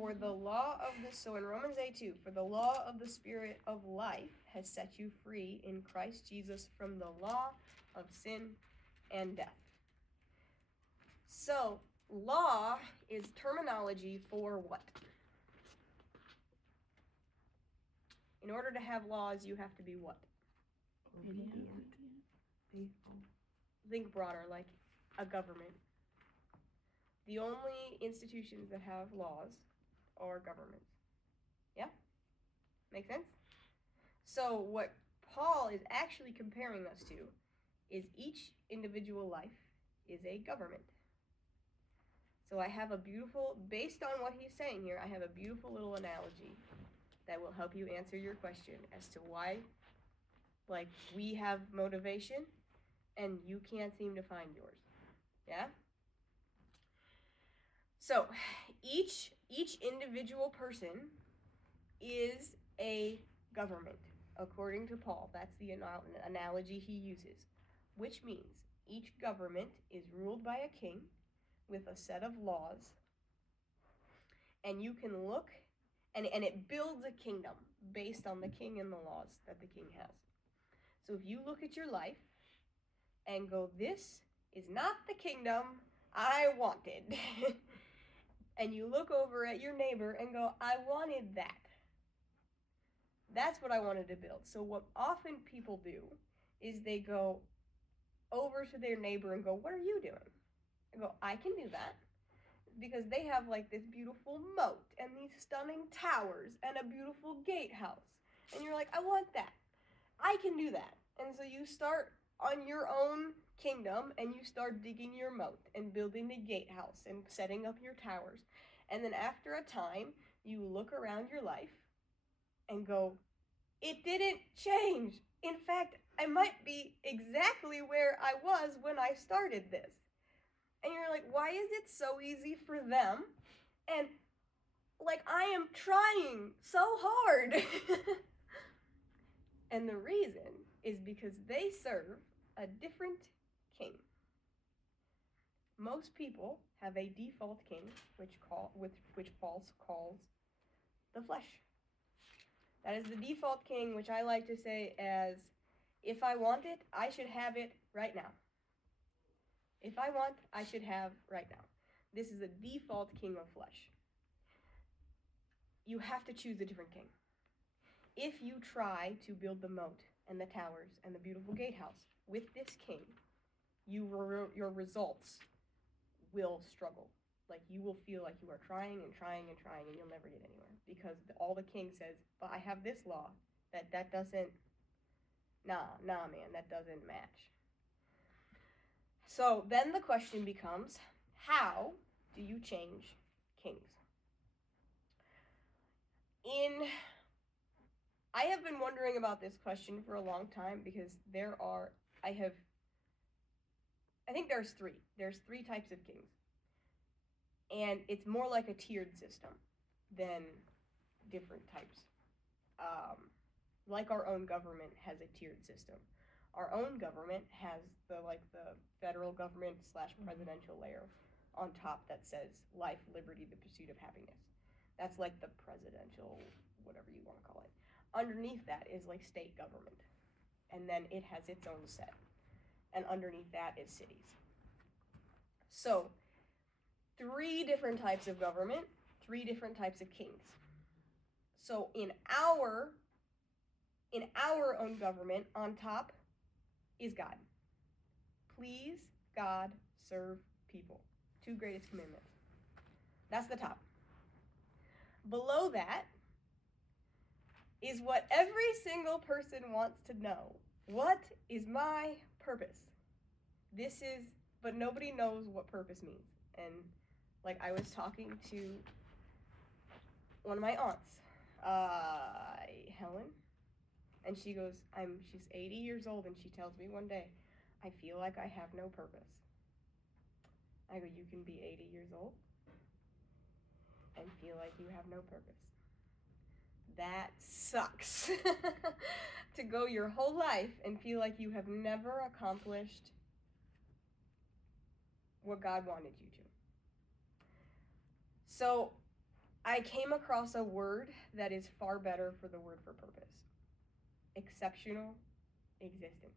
For the law of the, so in Romans 8:2, for the law of the Spirit of life has set you free in Christ Jesus from the law of sin and death. So, law is terminology for what? In order to have laws, you have to be what? Obedient. Faithful. Think broader, like a government. The only institutions that have laws are governments. Yeah? Make sense? So what Paul is actually comparing us to is each individual life is a government. So I have a beautiful, based on what he's saying here, I have a beautiful little analogy that will help you answer your question as to why, like, we have motivation and you can't seem to find yours. Yeah? So each individual person is a government, according to Paul. That's the analogy he uses, which means each government is ruled by a king with a set of laws, and you can look, and it builds a kingdom based on the king and the laws that the king has. So if you look at your life and go, this is not the kingdom I wanted, and you look over at your neighbor and go, I wanted that. That's what I wanted to build. So what often people do is they go over to their neighbor and go, what are you doing? I go, I can do that. Because they have like this beautiful moat and these stunning towers and a beautiful gatehouse. And you're like, I want that. I can do that. And so you start on your own kingdom and you start digging your moat and building the gatehouse and setting up your towers. And then after a time, you look around your life and go, it didn't change. In fact, I might be exactly where I was when I started this. And you're like, why is it so easy for them? And like, I am trying so hard. And the reason is because they serve a different king. Most people have a default king, which Paul calls the flesh. That is the default king, which I like to say as, if I want it, I should have it right now. If I want, I should have right now. This is a default king of flesh. You have to choose a different king. If you try to build the moat and the towers and the beautiful gatehouse with this king, your results will struggle. Like, you will feel like you are trying and trying and trying and you'll never get anywhere. Because all the king says, but I have this law that doesn't, nah man, that doesn't match. So then the question becomes, how do you change kings? I have been wondering about this question for a long time because I think there's three. There's three types of kings. And it's more like a tiered system than different types. Like our own government has a tiered system. Our own government has the federal government / presidential layer on top that says life, liberty, the pursuit of happiness. That's like the presidential, whatever you want to call it. Underneath that is like state government. And then it has its own set. And underneath that is cities. So, 3 different types of government, 3 different types of kings. So in our own government, on top is God. Please, God, serve people. 2 greatest commandments. That's the top. Below that is what every single person wants to know. What is my purpose? But nobody knows what purpose means. And like, I was talking to one of my aunts, Helen, and she goes, she's 80 years old, and she tells me one day, I feel like I have no purpose. I go, you can be 80 years old and feel like you have no purpose. That sucks. To go your whole life and feel like you have never accomplished what God wanted you to. So I I came across a word that is far better for the word for purpose. Exceptional existence.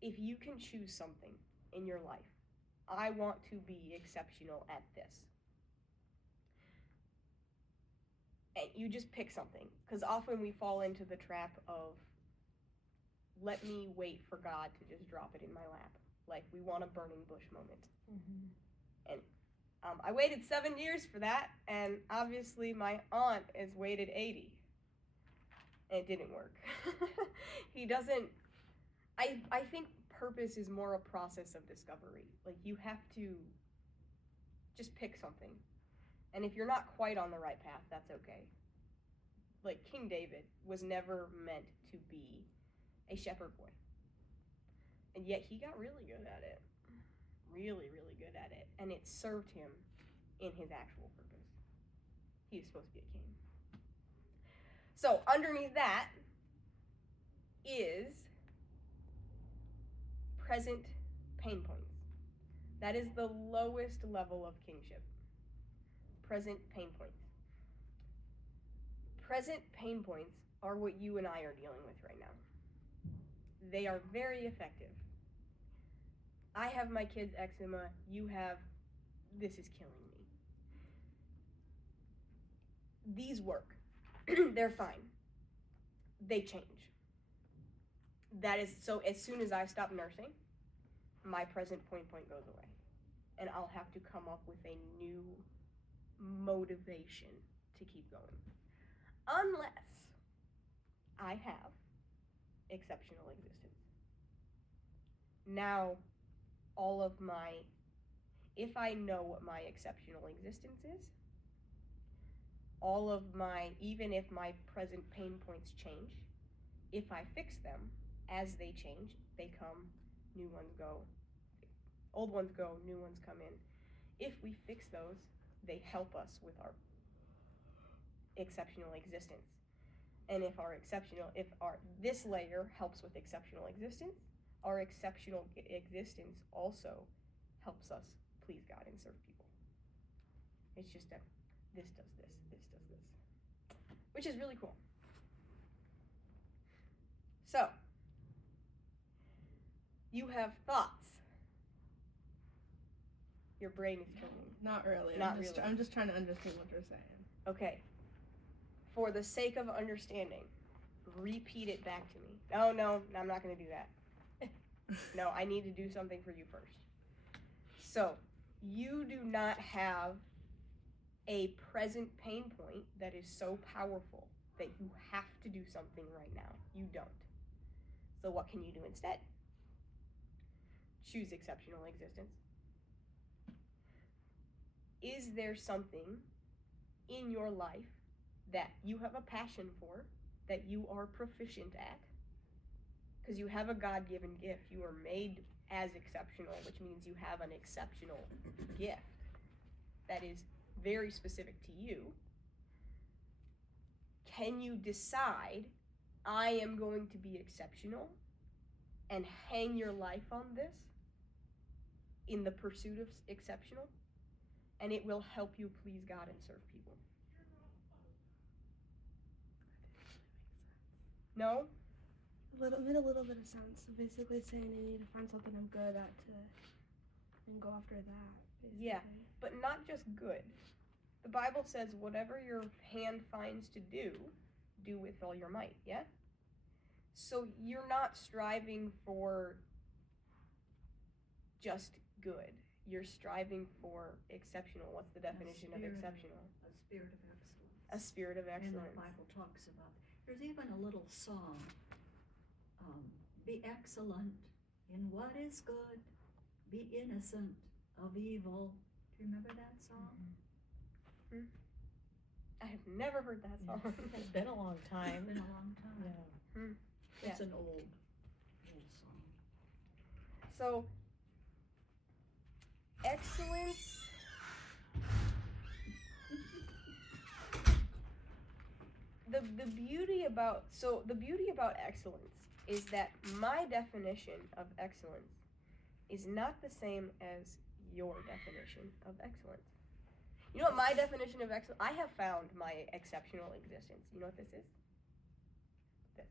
If you can choose something in your life, I want to be exceptional at this. And you just pick something, because often we fall into the trap of, let me wait for God to just drop it in my lap. Like, we want a burning bush moment. And I waited 7 years for that, and obviously my aunt has waited 80. And it didn't work. He doesn't, I think purpose is more a process of discovery. Like, you have to just pick something. And if you're not quite on the right path, that's okay. Like, King David was never meant to be a shepherd boy. And yet he got really good at it. Really, really good at it. And it served him in his actual purpose. He was supposed to be a king. So underneath that is present pain points. That is the lowest level of kingship. Present pain points. Present pain points are what you and I are dealing with right now. They are very effective. I have my kids' eczema. You have, this is killing me. These work. They're fine. They change. That is, so as soon as I stop nursing, my present pain point goes away. And I'll have to come up with a new motivation to keep going. Unless I have exceptional existence. Now, all of my, if I know what my exceptional existence is, all of my, even if my present pain points change, if I fix them as they change, they come, new ones go, old ones go, new ones come in. If we fix those, they help us with our exceptional existence. And if this layer helps with exceptional existence, our exceptional existence also helps us please God and serve people. It's just a, this does this, this does this, which is really cool. So, you have thoughts. Your brain is turning. Not really. Really. I'm just trying to understand what you're saying. Okay. For the sake of understanding, repeat it back to me. No, I'm not going to do that. No, I need to do something for you first. So, you do not have a present pain point that is so powerful that you have to do something right now. You don't. So what can you do instead? Choose exceptional existence. Is there something in your life that you have a passion for, that you are proficient at? Because you have a God-given gift. You are made as exceptional, which means you have an exceptional gift that is very specific to you. Can you decide, I am going to be exceptional, and hang your life on this in the pursuit of exceptional? And it will help you please God and serve people. No? Made a little bit of sense. So basically saying I need to find something I'm good at and go after that. Basically. Yeah, but not just good. The Bible says whatever your hand finds to do with all your might, yeah? So you're not striving for just good. You're striving for exceptional. What's the definition of exceptional? A spirit of excellence. A spirit of And excellence. the Bible talks about, there's even a little song, be excellent in what is good, be innocent of evil. Do you remember that song? Mm-hmm. I have never heard that song. It's been a long time. It's been a long time. Yeah. It's an old song. So, excellence. The beauty about excellence is that my definition of excellence is not the same as your definition of excellence. You know what my definition of excellence? I have found my exceptional existence. You know what this is? This.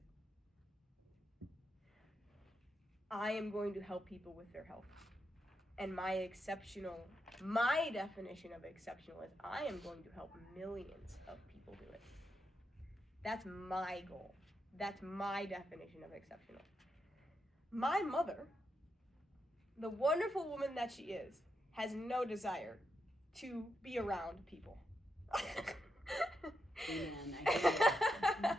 I am going to help people with their health. And my definition of exceptional is I am going to help millions of people do it. That's my goal. That's my definition of exceptional. My mother, the wonderful woman that she is, has no desire to be around people. Amen. I hear you.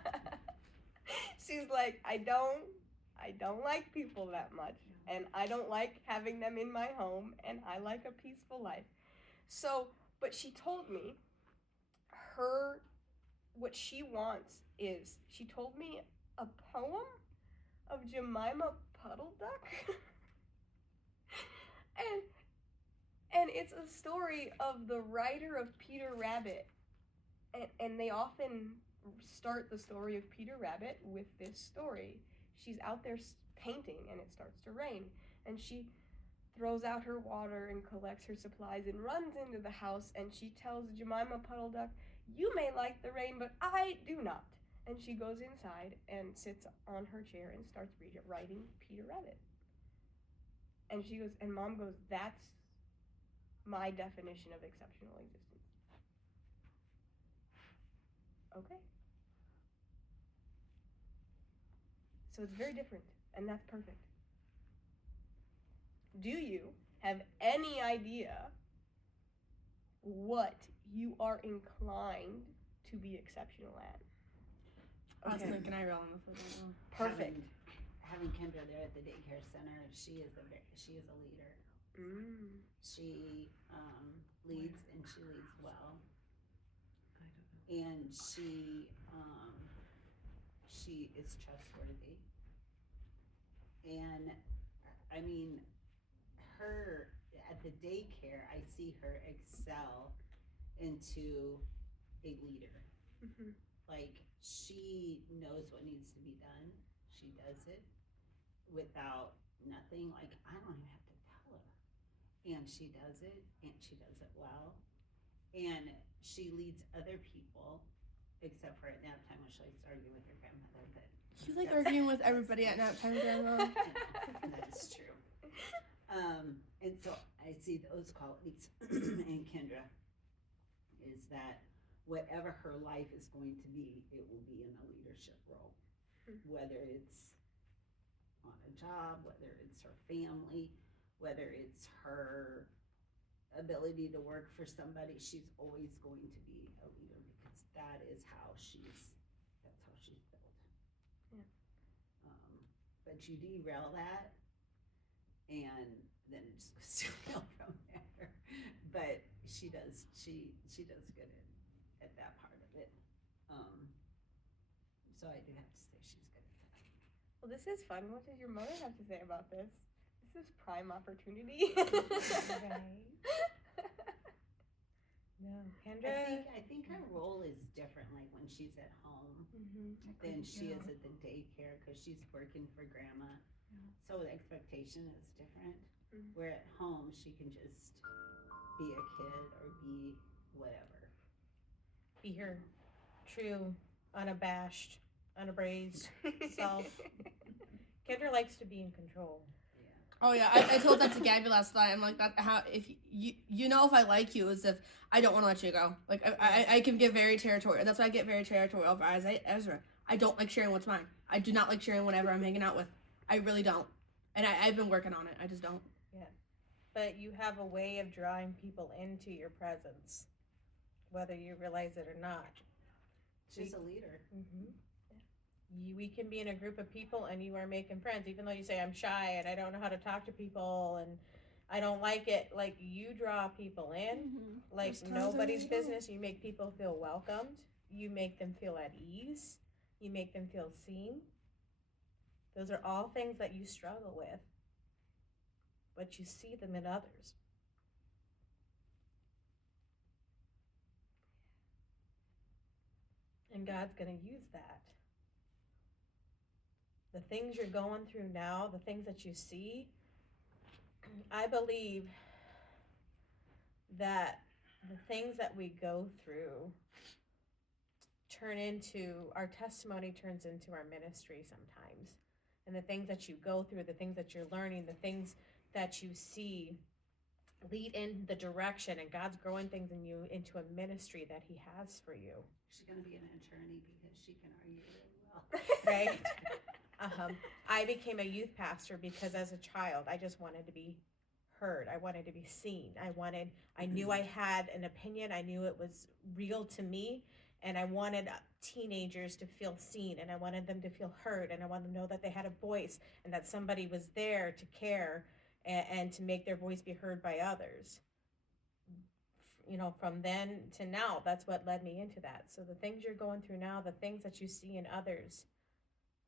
She's like, I don't like people that much, and I don't like having them in my home, and I like a peaceful life. So, but she told me what she wants is, she told me a poem of Jemima Puddle Duck. and it's a story of the writer of Peter Rabbit. And they often start the story of Peter Rabbit with this story. She's out there painting and it starts to rain. And she throws out her water and collects her supplies and runs into the house, and she tells Jemima Puddle Duck, "You may like the rain, but I do not." And she goes inside and sits on her chair and starts writing Peter Rabbit. And she goes, and Mom goes, "That's my definition of exceptional existence." Okay. So it's very different, and that's perfect. Do you have any idea what you are inclined to be exceptional at? I was Okay. thinking I roll on the foot right now. Perfect. Having Kendra there at the daycare center, she is a leader. Mm. She leads, and she leads well. And she is trustworthy. And I mean, her at the daycare, I see her excel into a leader. Mm-hmm. Like, she knows what needs to be done. She does it without nothing. Like, I don't even have to tell her. And she does it, and she does it well. And she leads other people, except for at nap time when she likes to argue with her grandmother. But She's like that's- arguing with everybody at nap time, Grandma. that is true. And so I see those qualities in Kendra, is that whatever her life is going to be, it will be in a leadership role. Whether it's on a job, whether it's her family, whether it's her ability to work for somebody, she's always going to be a leader, because that's how she's built. Yeah. But you derail that, and then it just goes downhill from there. But she does good at that part of it. So I do have to say she's good at that. Well, this is fun. What does your mother have to say about this? This is prime opportunity. No, I Kendra. think her role is different, like when she's at home Mm-hmm. than she is at the daycare, because she's working for grandma. So the expectation is different. Mhm. Where at home she can just be a kid or be whatever. Be her true, unabashed, unabrased self. Kendra likes to be in control. Oh yeah, I told that to Gabby last night. I'm like, that how if you know if I like you is if I don't want to let you go. Like I can get very territorial. That's why I get very territorial over Ezra. I don't like sharing what's mine. I do not like sharing whatever I'm hanging out with. I really don't. And I've been working on it. I just don't. But you have a way of drawing people into your presence, whether you realize it or not. She's a leader. Mm-hmm. We can be in a group of people and you are making friends, even though you say I'm shy and I don't know how to talk to people and I don't like it. Like, you draw people in like There's times I nobody's really don't. business. You make people feel welcomed. You make them feel at ease. You make them feel seen. Those are all things that you struggle with, but you see them in others. And God's going to use that. The things you're going through now, the things that you see, I believe that the things that we go through turn into our testimony, turns into our ministry sometimes. And the things that you go through, the things that you're learning, the things that you see lead in the direction, and God's growing things in you into a ministry that He has for you. She's gonna be an attorney because she can argue really well. Right? I became a youth pastor because as a child, I just wanted to be heard. I wanted to be seen. I knew I had an opinion. I knew it was real to me. And I wanted teenagers to feel seen, and I wanted them to feel heard, and I wanted them to know that they had a voice and that somebody was there to care and to make their voice be heard by others. You know, from then to now, that's what led me into that. So the things you're going through now, the things that you see in others,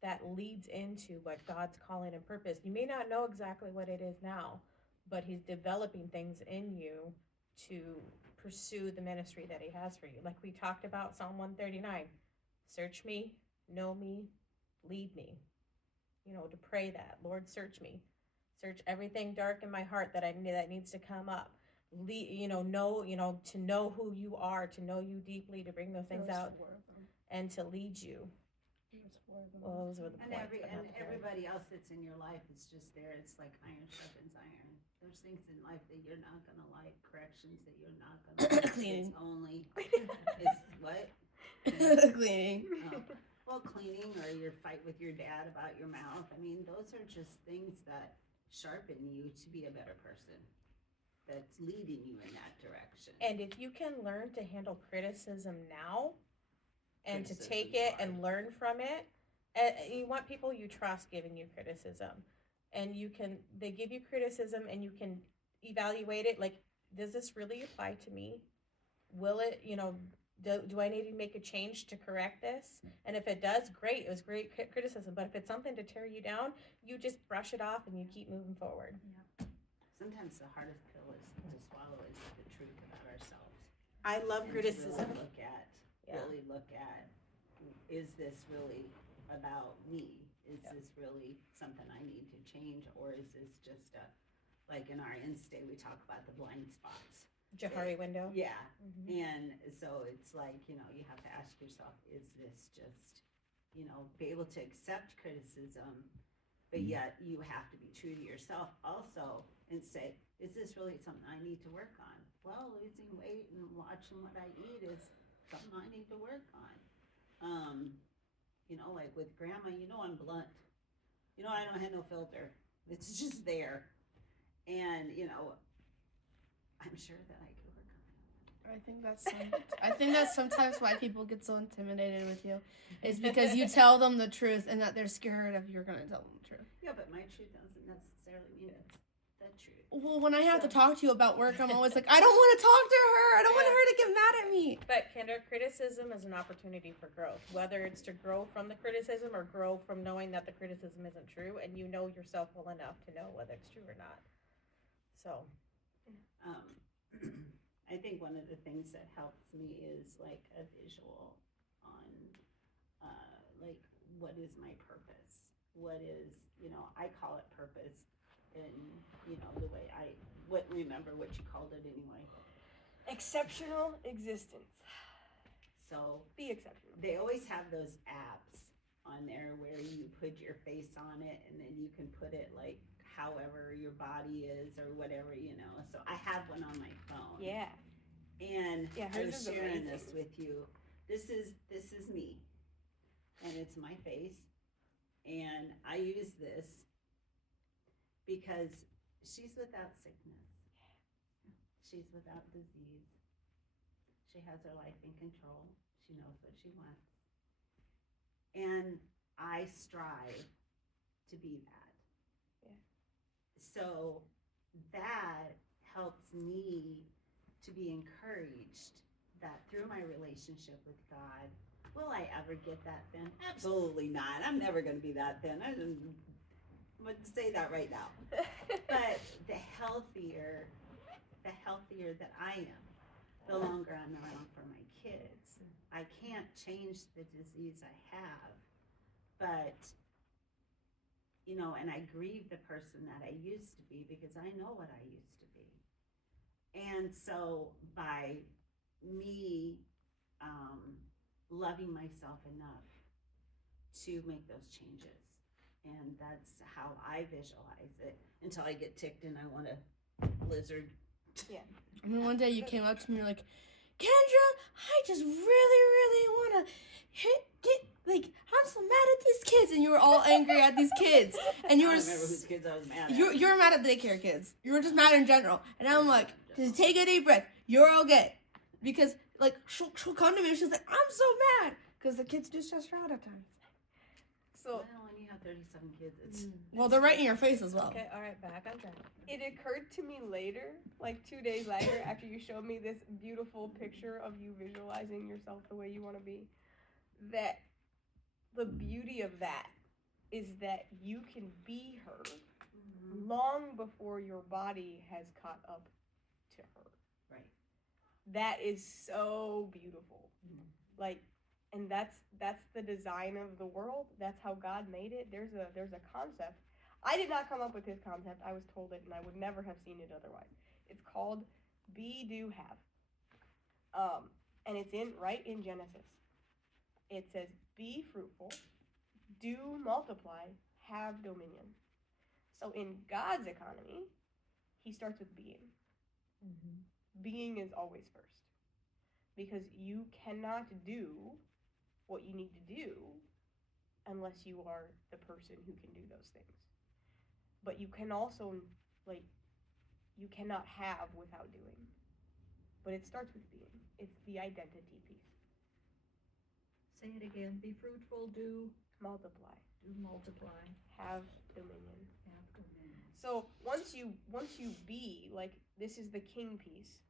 that leads into what God's calling and purpose. You may not know exactly what it is now, but He's developing things in you to pursue the ministry that He has for you. Like we talked about Psalm 139, search me, know me, lead me. You know, to pray that, Lord, search me. Search everything dark in my heart that needs to come up. To know who you are, to know you deeply, to bring those things out and to lead you. Well, those were the And points. everybody else that's in your life is just there. It's like iron sharpens iron. There's things in life that you're not gonna like, corrections that you're not gonna like. Cleaning. It's only it's what? Cleaning. Well, cleaning, or your fight with your dad about your mouth. I mean, those are just things that sharpen you to be a better person. That's leading you in that direction. And if you can learn to handle criticism now and to Criticism's take it and hard. learn from it, you want people you trust giving you criticism. And they give you criticism and you can evaluate it. Like, does this really apply to me? Will it, do I need to make a change to correct this? And if it does, great. It was great criticism. But if it's something to tear you down, you just brush it off and you keep moving forward. Sometimes the hardest pill is to swallow is the truth about ourselves. I love And criticism. To really look at, is this really about me? Is this really something I need to change, or is this just like in our Insta, we talk about the blind spots. Johari window. Yeah, Mhm. and so it's like, you have to ask yourself, is this just, be able to accept criticism, but yet you have to be true to yourself also and say, is this really something I need to work on? Well, losing weight and watching what I eat is something I need to work on. Like with grandma, I'm blunt. I don't have no filter. It's just there. And, I'm sure that I could work on it. I think that's sometimes why people get so intimidated with you, is because you tell them the truth and that they're scared of you're gonna tell them the truth. Yeah, but my truth doesn't necessarily mean it's the truth. Well, when I have to talk to you about work, I'm always like, I don't want to talk to her. I don't want her to get mad at me. But Kendra, criticism is an opportunity for growth. Whether it's to grow from the criticism or grow from knowing that the criticism isn't true, and you know yourself well enough to know whether it's true or not. So, I think one of the things that helps me is like a visual on, like, what is my purpose? What is, I call it purpose in, the way remember what you called it anyway. Exceptional existence. So Be exceptional. they always have those apps on there where you put your face on it and then you can put it like however your body is or whatever, So I have one on my phone. Yeah. And Yeah, I hers was is sharing amazing. this with you. This is me. And it's my face. And I use this because she's without sickness. She's without disease. She has her life in control. She knows what she wants. And I strive to be that. Yeah. So that helps me to be encouraged that through my relationship with God, will I ever get that thin? Absolutely not. I'm never going to be that thin. I'm going to say that right now. But the healthier that I am, the longer I'm around for my kids. I can't change the disease I have, but, and I grieve the person that I used to be because I know what I used to be. And so by me loving myself enough to make those changes, and that's how I visualize it until I get ticked and I want a blizzard. I mean, one day you came up to me and you're like, Kendra, I just really want to I'm so mad at these kids. And you were all angry at these kids. And you I were, don't remember whose kids I was mad at. you were mad at the daycare kids. You were just mad in general. And I'm like, just take a deep breath. You're okay. Because, like, she'll come to me and she's like, I'm so mad. Because the kids do stress her out at times. So Well, when you have 37 kids, it's Well, they're right in your face as well. Okay, all right, back on track. it occurred to me later, like 2 days later, after you showed me this beautiful picture of you visualizing yourself the way you want to be, that the beauty of that is that you can be her long before your body has caught up to her. right. That is so beautiful. Like, and that's the design of the world. That's how God made it. There's a concept. I did not come up with this concept. I was told it, and I would never have seen it otherwise. It's called be, do, have. And it's right in Genesis. It says, be fruitful, do multiply, have dominion. So in God's economy, he starts with being. Being is always first. Because you cannot do what you need to do unless you are the person who can do those things. But you can also, like, you cannot have without doing. But it starts with being. It's the identity piece. Say it again. Be fruitful, do Multiply, multiply, have dominion. have dominion. So once you be, like, this is the king piece.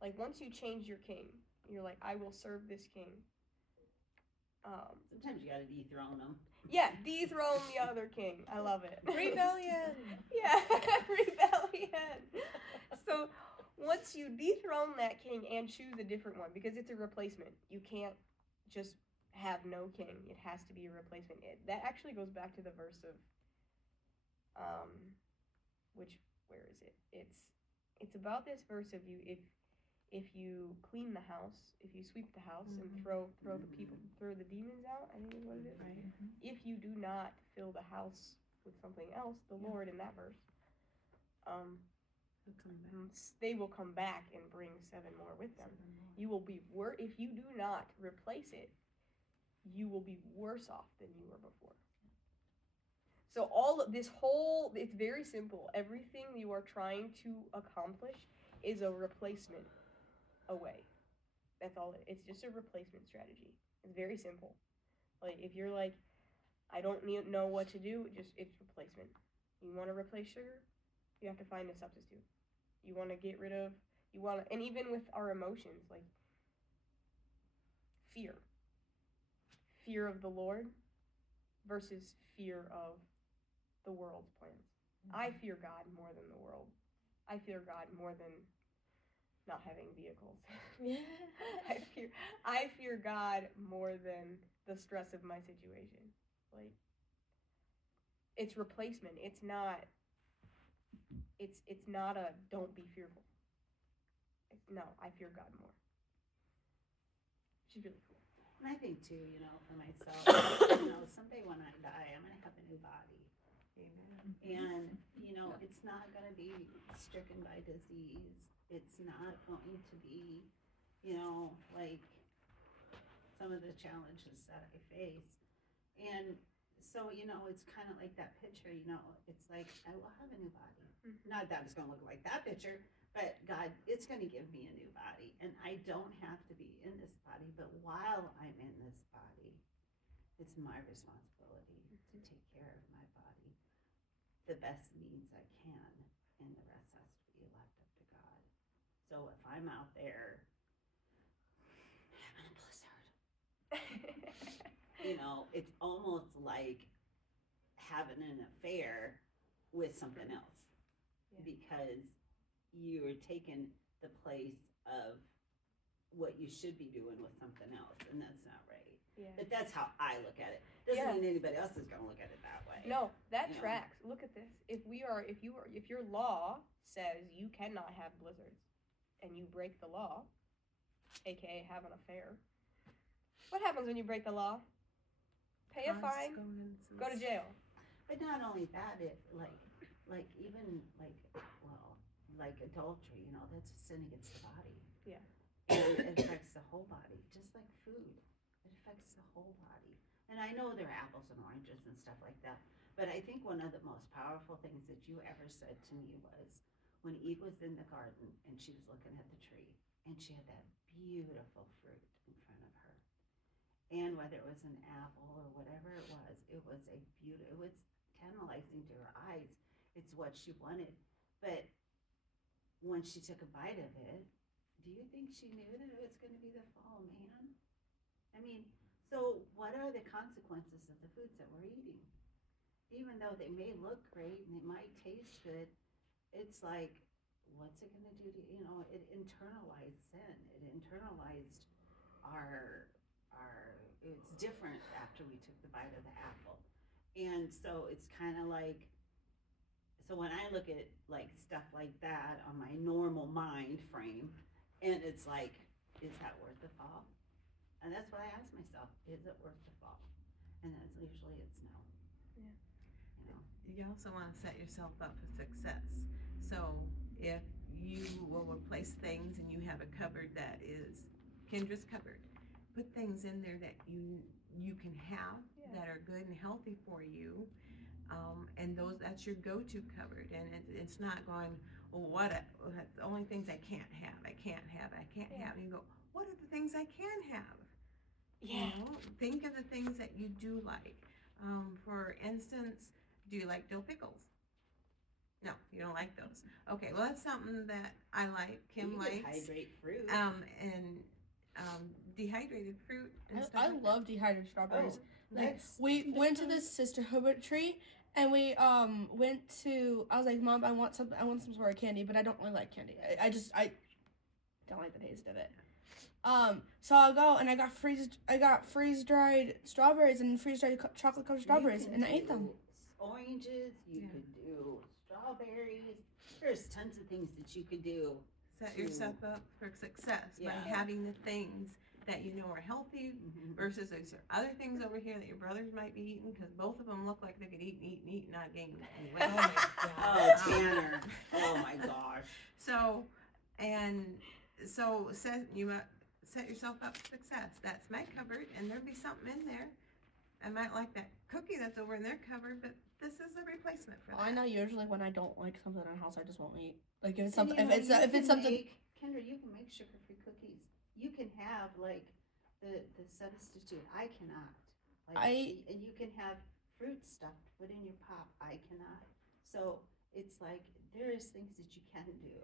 Like, once you change your king, you're like, I will serve this king. Sometimes you gotta dethrone them. Yeah, dethrone the other king. I love it. Rebellion. Yeah, rebellion. So once you dethrone that king and choose a different one, because it's a replacement, you can't just have no king. It has to be a replacement. That actually goes back to the verse of, where is it? It's about this verse of you if you clean the house, if you sweep the house and throw the demons out, I think is what it is. Right. If you do not fill the house with something else, the Lord in that verse, they will come back and bring 7 more with them. You will be if you do not replace it, you will be worse off than you were before. So all of this it's very simple. Everything you are trying to accomplish is a replacement away. That's all it's just a replacement strategy. It's very simple. Like, if you're like, I don't know what to do, it's replacement. You want to replace sugar? You have to find a substitute. You want to get rid of, and even with our emotions, like fear of the Lord versus fear of the world's plans. I fear God more than the world. I fear God more than not having vehicles. I fear God more than the stress of my situation. Like, it's replacement. It's not a don't be fearful. No, I fear God more. Which is really cool. And I think too, for myself, someday when I die, I'm gonna have a new body. Amen. And, it's not gonna be stricken by disease. It's not going to be, like some of the challenges that I face. And so, it's kind of like that picture, it's like, I will have a new body. Not that it's gonna look like that picture, but God, it's gonna give me a new body. And I don't have to be in this body, but while I'm in this body, it's my responsibility to take care of my body the best means I can, and the rest has to be left up to God. So if I'm out there having a blizzard, it's almost like having an affair with something else, because you're taking the place of what you should be doing with something else, and that's not right. Yeah. But that's how I look at it. Doesn't mean anybody else is gonna look at it that way. No, that tracks. Look at this. If your law says you cannot have blizzards, and you break the law, aka have an affair, what happens when you break the law? Pay a fine, go to jail. But not only that, it like even like adultery, that's a sin against the body. Yeah. And it affects the whole body, just like food. It affects the whole body. And I know there are apples and oranges and stuff like that, but I think one of the most powerful things that you ever said to me was when Eve was in the garden and she was looking at the tree and she had that beautiful fruit in front of her. And whether it was an apple or whatever it was it was tantalizing to her eyes. It's what she wanted. But when she took a bite of it, do you think she knew that it was going to be the fall of man? I mean, so what are the consequences of the foods that we're eating? Even though they may look great and they might taste good, it's like, what's it going to do to, it internalized sin. It internalized it's different after we took the bite of the apple. And so it's kind of like, so when I look at like stuff like that on my normal mind frame, and it's like, is that worth the fall? And that's what I ask myself, is it worth the fall? And that's usually it's no. Yeah. You also want to set yourself up for success. So if you will replace things and you have a cupboard that is Kendra's cupboard, put things in there that you can have that are good and healthy for you. And that's your go-to cupboard, and it's not going, well, that's the only things I can't have. And you go, what are the things I can have? Yeah. Think of the things that you do like. For instance, do you like dill pickles? No, you don't like those. Okay, well, that's something that I like. Kim You likes. can hydrate fruit. And dehydrated fruit and stuff. I like love dehydrated strawberries. Like, That's we went to this sisterhood tree, and we went to. I was like, Mom, I want some sort of candy, but I don't really like candy. I don't like the taste of it. So I'll go and I got freeze dried strawberries and freeze dried chocolate covered strawberries, and I ate them. Oranges, you could do strawberries. There's tons of things that you could do. Set yourself up for success by Yeah. having the things that you know are healthy versus those other things over here that your brothers might be eating, because both of them look like they could eat and not gain any weight. Oh, Tanner. Oh my gosh. So set yourself up for success. That's my cupboard, and there'll be something in there. I might like that cookie that's over in their cupboard, but this is a replacement for that. I know usually when I don't like something in the house, I just won't eat. Like if it's And, something, you know, if it's something. Kendra, you can make sugar-free cookies. You can have like the substitute. I cannot. And you can have fruit stuff to put in your pop. I cannot. So it's like there is things that you can do.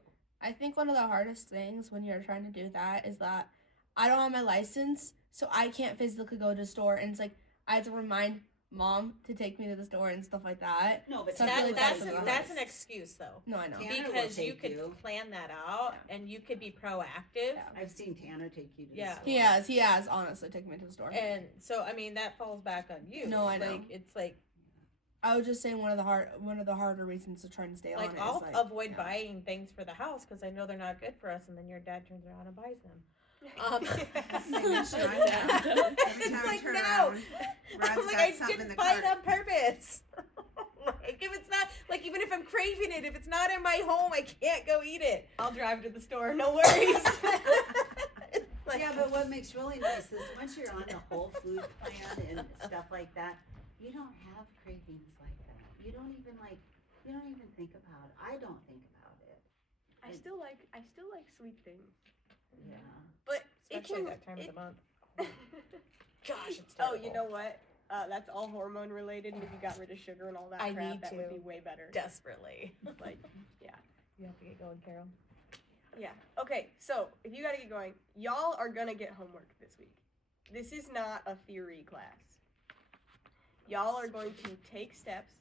I think one of the hardest things when you're trying to do that is that I don't have my license, so I can't physically go to the store, and it's like I have to remind Mom to take me to the store and stuff like that. No, but So I feel like that's that's an excuse though. No, I know. Tanner will Because you take could you. plan that out and you could be proactive. Yeah. I've seen Tanner take you to Yeah. the store. He has honestly taken me to the store. And so I mean that falls back on you. No, I know. Like it's like I was just saying one of the harder reasons to try and stay on it. I'll is like, avoid yeah. buying things for the house because I know they're not good for us, and then your dad turns around and buys them. Every It's time I like turn no. around, Rod's I'm like got I something in didn't the buy it cart. on purpose. Like if it's not like even if I'm craving it, if it's not in my home, I can't go eat it. I'll drive to the store, no worries. It's like- Yeah, but what makes really nice is once you're on the whole food plan and stuff like that, you don't have cravings like that. You don't even think about it. I don't think about it. I still like sweet things. Yeah. But it especially can, that time of it- the month. Gosh, it's Oh, you terrible. know what? That's all hormone related, and if you got rid of sugar and all that I crap, need that would to. be way better. Desperately. Like, yeah. You have to get going, Carol. Yeah. Okay, so if you gotta get going, y'all are gonna get homework this week. This is not a theory class. Y'all are going to take steps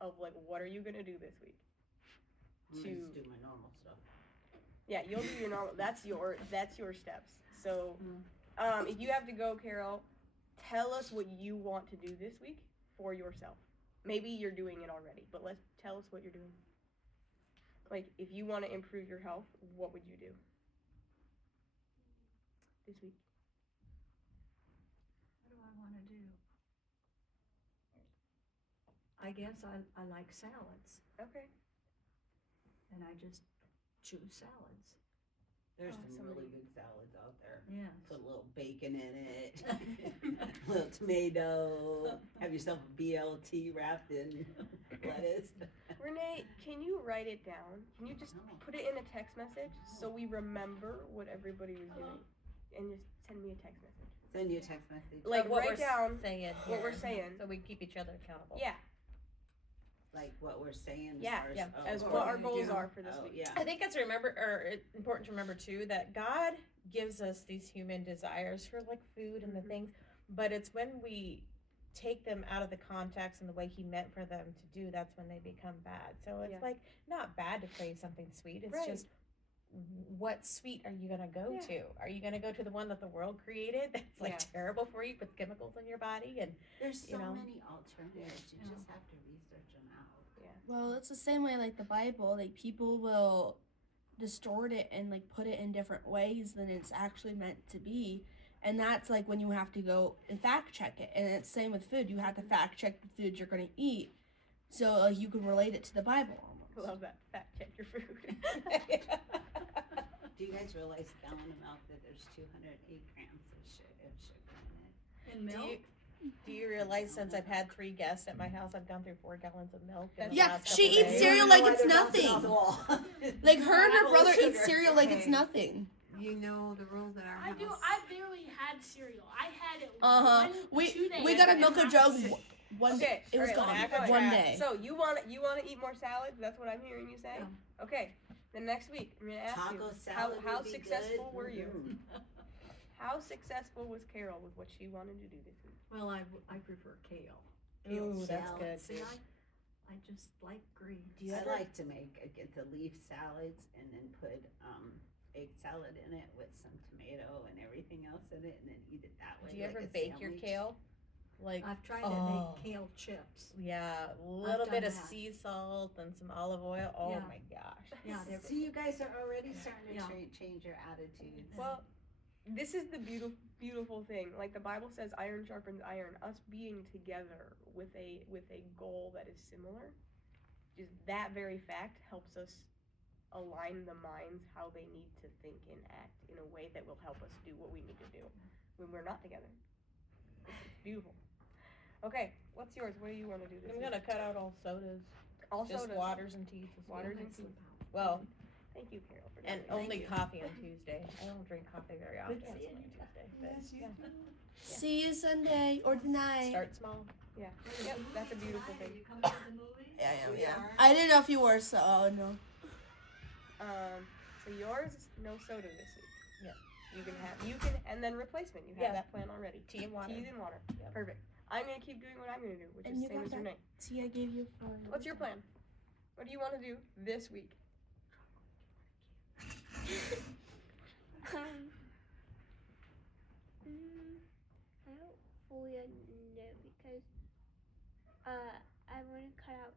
of like, what are you gonna do this week? I'm To- gonna just do my normal stuff. Yeah, you'll do your normal. That's your steps. So, if you have to go, Carol, tell us what you want to do this week for yourself. Maybe you're doing it already, but tell us what you're doing. Like, if you want to improve your health, what would you do this week? What do I want to do? I guess I like salads, Okay. and I just choose salads. There's Oh, some somebody- really good salads out there. Yes. Put a little bacon in it, a little tomato, have yourself a BLT wrapped in lettuce. Renee, can you write it down? Can you just No. put it in a text message so we remember what everybody was doing? And just send me a text message. Send you a text message. Like what write we're down saying. what we're here, saying. so we keep each other accountable. Yeah, Like what we're saying as Yeah, far as, yeah, as what what we're our gonna goals do. are for this Oh, week. yeah. I think it's important to remember too that God gives us these human desires for like food and the Mhm. things, but it's when we take them out of the context and the way He meant for them to do, that's when they become bad. So it's Yeah. like not bad to crave something sweet. It's Right. just what sweet are you gonna go Yeah. to? Are you gonna go to the one that the world created that's like Yeah. terrible for you, puts chemicals in your body, and There's so you know. many alternatives. You Yeah. just have to research them out. Well, it's the same way like the Bible. Like people will distort it and like put it in different ways than it's actually meant to be. And that's like when you have to go and fact check it. And it's same with food. You have to fact check the food you're gonna eat. So like you can relate it to the Bible almost. Love that. Fact check your food. Do you guys realize a gallon of milk that there's 208 grams of sugar in it? In milk? Do you realize since I've had 3 guests at my house, I've gone through 4 gallons of milk? In the Yeah, last she couple eats days? cereal You like know why it's they're bouncing nothing. off the wall. Like her and her Full brother of eat sugar. cereal like it's Okay. nothing. You know the rules at our I house. do. I barely had cereal. I had it Uh-huh. 2 days. We got a and milk a half jug sick. one Okay, it was alright, gone let's back on one track. day. So you want to eat more salads? That's what I'm hearing you say. Yeah. Okay. Then next week I'm gonna ask Taco you salad how would be successful good. were you? Mhm. How successful was Carol with what she wanted to do this week? Well, I prefer kale. Ooh, that's salad. good. See, I just like green. Do you I ever- like to get the leaf salads and then put egg salad in it with some tomato and everything else in it, and then eat it that way. Do you like ever a bake your sandwich. kale? Like, I've tried to Oh. make kale chips. yeah, a little done bit of that. sea salt and some olive oil. Oh Yeah. my gosh. Yeah, they're See, you guys are already starting to Yeah. change your attitudes. Well, this is the beautiful thing. Like the Bible says, iron sharpens iron. Us being together with a goal that is similar, just that very fact helps us align the minds how they need to think and act in a way that will help us do what we need to do when we're not together. It's beautiful. Okay, what's yours? What do you want to do this I'm week? gonna cut out all sodas, Also just waters and teas. this Waters week. and teas. Well, Thank you, Carol, for and that. only coffee on Tuesday. I don't drink coffee very often. Good It's seeing only you. Tuesday. But, yeah. See you Sunday or tonight. Start small. Yep, that's a beautiful thing. You coming to the movie? Yeah, I am, We yeah. are. I didn't know if you were, so no. So yours, no soda this week. Yeah. You can, and then replacement. You have Yeah. that plan already. Tea and water. Teas and water. Yep. Perfect. I'm gonna keep doing what I'm gonna do, which And is you same got as that? Renee. See, I gave you for. What's your plan? What do you want to do this week? Um, I don't fully know because I want to cut out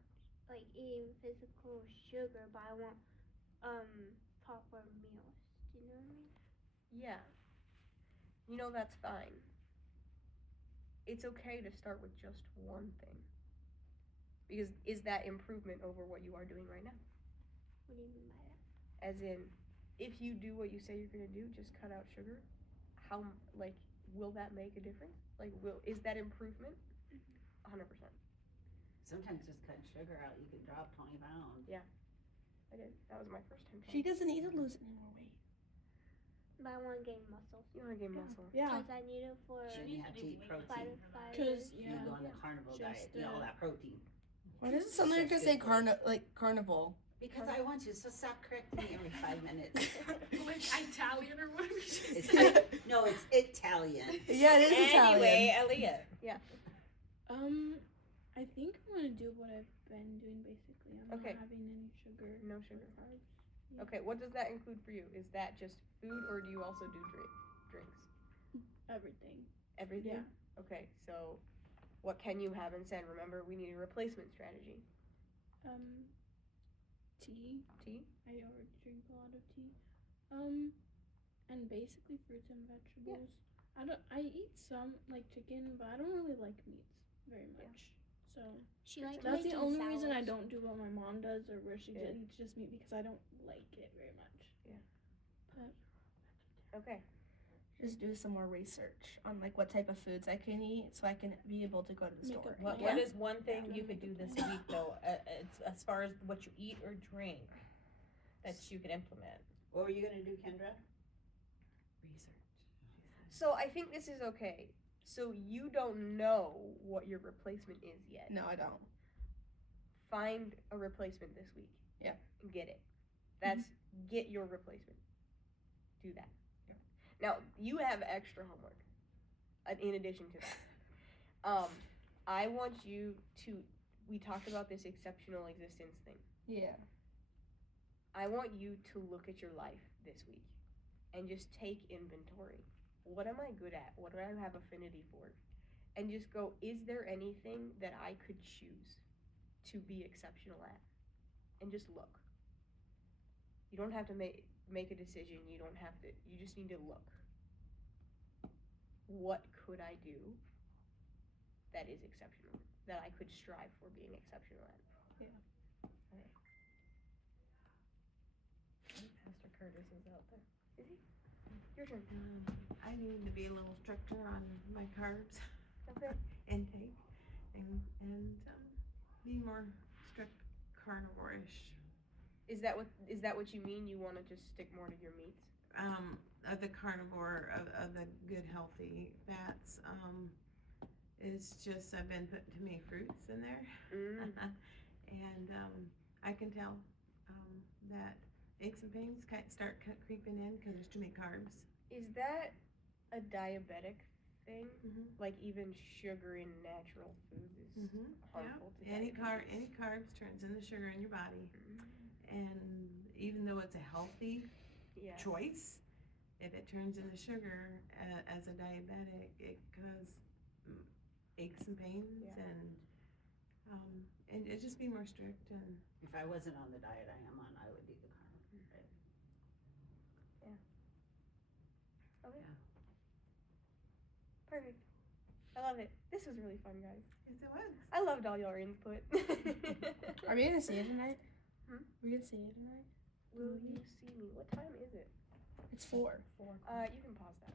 like eating physical sugar, but I want proper meals. Do you know what I mean? Yeah. You know that's fine. It's okay to start with just one thing. Because is that improvement over what you are doing right now? What do you mean by that? As in, if you do what you say you're gonna do, just cut out sugar. How will that make a difference? Is that improvement? 100%. Sometimes just cut sugar out, you can drop 20 pounds. I did. That was my first time. She doesn't need to lose any more weight. But I want to gain muscle You wanna gain muscle? Yeah. because I need it for Shouldn't you have to eat protein? vitamins. You go on the carnivore diet, Just, eat all that protein. Why does it sound like you're gonna say carnival? Because I want to, so stop correcting me every 5 minutes. Like Italian or whatever she It's said. No, it's Italian. Yeah, it is Anyway, Elliot. I think I'm gonna do what I've been doing basically. I'm Okay. not having any sugar. No sugar. Yeah. Okay, what does that include for you? Is that just food, or do you also do drinks? Everything. Everything? Yeah. Okay, so what can you have instead? Remember, we need a replacement strategy. tea. Tea? I already drink a lot of tea. And basically fruits and vegetables. I eat some like chicken, but I don't really like meats very much. So She likes that's the making only reason I salads. don't do what my mom does, or where she Yeah. eats just meat, because I don't like it very much. Yeah. But Okay. Just do some more research on like what type of foods I can eat, so I can be able to go to the Make a store. plan. What is one thing Yeah. you could do this week though, it's, as far as what you eat or drink, that you could implement? What were you gonna do, Kendra? Research. So I think this is okay. So you don't know what your replacement is yet. No, I don't. Find a replacement this week. Yeah. And get it. That's get your replacement. Do that. Now you have extra homework. In addition to that, I want you to. We talked about this exceptional existence thing. Yeah. I want you to look at your life this week, and just take inventory. What am I good at? What do I have affinity for? And just go, is there anything that I could choose to be exceptional at? And just look. You don't have to make a decision. You don't have to, you just need to look. What could I do that is exceptional? That I could strive for being exceptional at? Pastor Curtis is out there. Is he? Your turn. I need to be a little stricter on my carbs Okay. intake and be more strict carnivore-ish. Is that what you mean? You want to just stick more to your meats? Of the carnivore, of the good healthy fats, is just I've been putting too many fruits in there. And I can tell that aches and pains start creeping in because there's too many carbs. Is that a diabetic thing? Mm-hmm. Like even sugar in natural food is harmful to Any diabetes? carbs turns into sugar in your body, and even though it's a healthy Yeah. choice, if it turns into sugar as a diabetic, it causes aches and pains, and it just be more strict. And If I wasn't on the diet I am on, I would do the carnivore. Right? Perfect. I love it. This was really fun, guys. yes, it was. I loved all your input. Are we gonna see it tonight? Hmm? Are we gonna see it tonight? Will you see me? What time is it? It's 4. You can pause that.